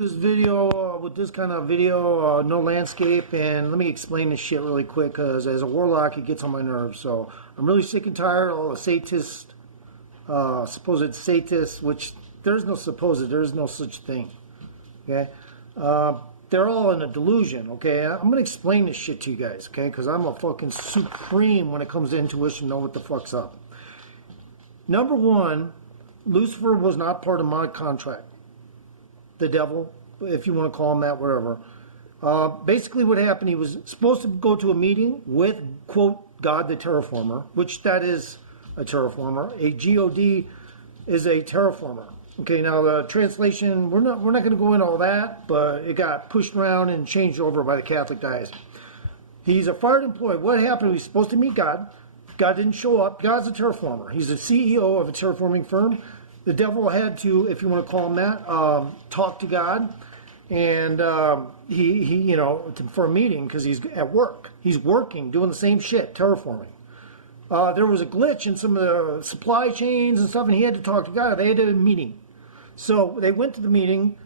this video with this kind of video, no landscape, and let me explain this shit really quick, because as a warlock it gets on my nerves. So I'm really sick and tired of all the satist, supposed satists, which there's no supposed, there's no such thing. Okay, they're all in a delusion. Okay, I'm gonna explain this shit to you guys, okay, because I'm a fucking supreme when it comes to intuition, know what the fuck's up. Number one, Lucifer was not part of my contract. The devil, if you want to call him that, whatever. Basically what happened, he was supposed to go to a meeting with, quote, God the terraformer, which that is a terraformer. A God is a terraformer. Okay, now the translation, we're not going to go into all that, but it got pushed around and changed over by the Catholic diocese. He's a fired employee. What happened? He was supposed to meet God. God didn't show up. God's a terraformer. He's a CEO of a terraforming firm. The devil had to, if you want to call him that, talk to God, and he you know, for a meeting, because he's at work. He's working, doing the same shit, terraforming. There was a glitch in some of the supply chains and stuff, and he had to talk to God. They had a meeting. So they went to the meeting.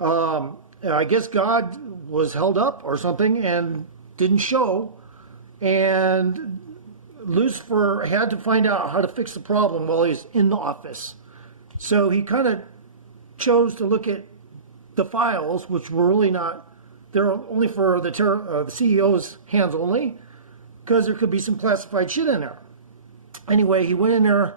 I guess God was held up or something and didn't show, and Lucifer had to find out how to fix the problem while he was in the office. So he kind of chose to look at the files, which were really not, they're only for the CEO's hands only, because there could be some classified shit in there. Anyway, he went in there,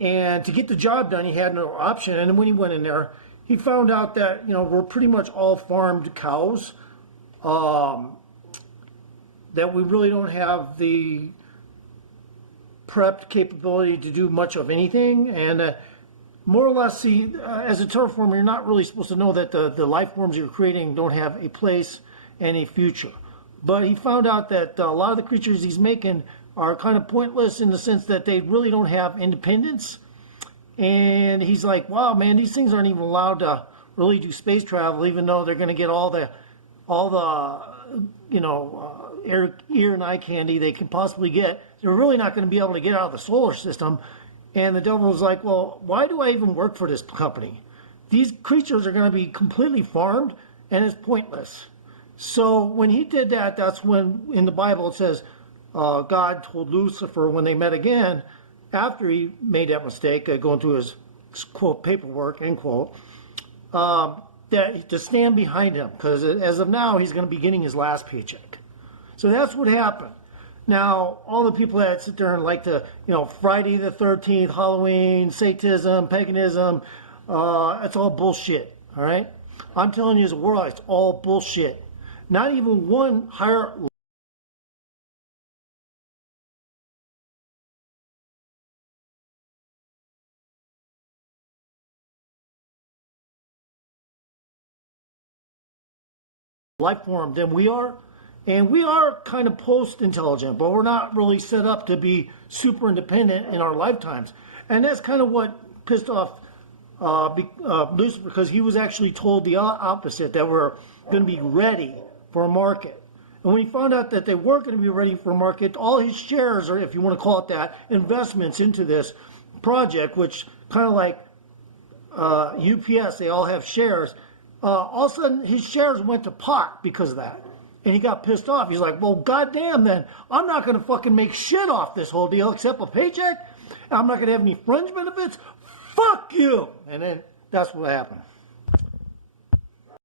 and to get the job done, he had no option. And when he went in there, he found out that, you know, we're pretty much all farmed cows, that we really don't have the prepped capability to do much of anything. And more or less, see, as a terraformer, you're not really supposed to know that the life forms you're creating don't have a place and a future. But he found out that a lot of the creatures he's making are kind of pointless in the sense that they really don't have independence. And he's like, wow, man, these things aren't even allowed to really do space travel, even though they're going to get all the you know, ear and eye candy they can possibly get. They're really not going to be able to get out of the solar system. And the devil was like, well, why do I even work for this company? These creatures are going to be completely farmed, and it's pointless. So when he did that, that's when in the Bible it says God told Lucifer when they met again, after he made that mistake, going through his, quote, paperwork, end quote, that to stand behind him, because as of now, he's going to be getting his last paycheck. So that's what happened. Now, all the people that sit there and like to, you know, Friday the 13th, Halloween, Satanism, paganism, it's all bullshit, all right? I'm telling you as a world, it's all bullshit. Not even one higher life form than we are. And we are kind of post-intelligent, but we're not really set up to be super independent in our lifetimes. And that's kind of what pissed off Lucifer, because he was actually told the opposite, that we're going to be ready for a market. And when he found out that they weren't going to be ready for a market, all his shares, or if you want to call it that, investments into this project, which kind of like UPS, they all have shares, all of a sudden his shares went to pot because of that. And he got pissed off. He's like, well, goddamn, then I'm not going to fucking make shit off this whole deal except a paycheck. I'm not going to have any fringe benefits. Fuck you. And then that's what happened.